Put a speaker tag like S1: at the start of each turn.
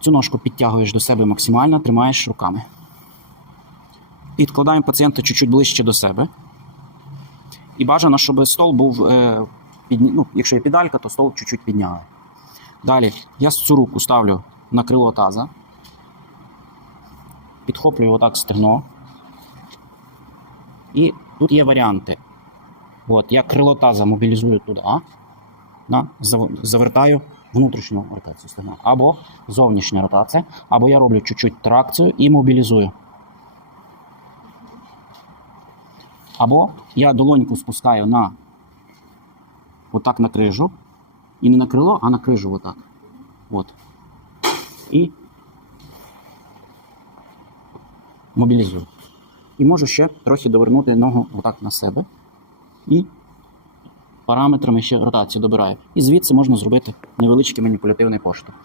S1: Цю ножку підтягуєш до себе максимально, тримаєш руками. Підкладаємо пацієнта чуть-чуть ближче до себе. І бажано, щоб стол був, е, під, ну, якщо є педалька, то стол чуть-чуть підняли. Далі я цю руку ставлю на крило таза. Підхоплюю отак стегно. І тут є варіанти. От, я крило таза мобілізую туди, да, завертаю внутрішню ротацію стегна. Або зовнішня ротація, або я роблю чуть-чуть тракцію і мобілізую. Або я долоньку спускаю на отак на крижу. І не на крило, а на крижу отак. От. І мобілізую. І можу ще трохи довернути ногу отак на себе. І параметрами ще ротацію добираю. І звідси можна зробити невеличкий маніпулятивний поштовх.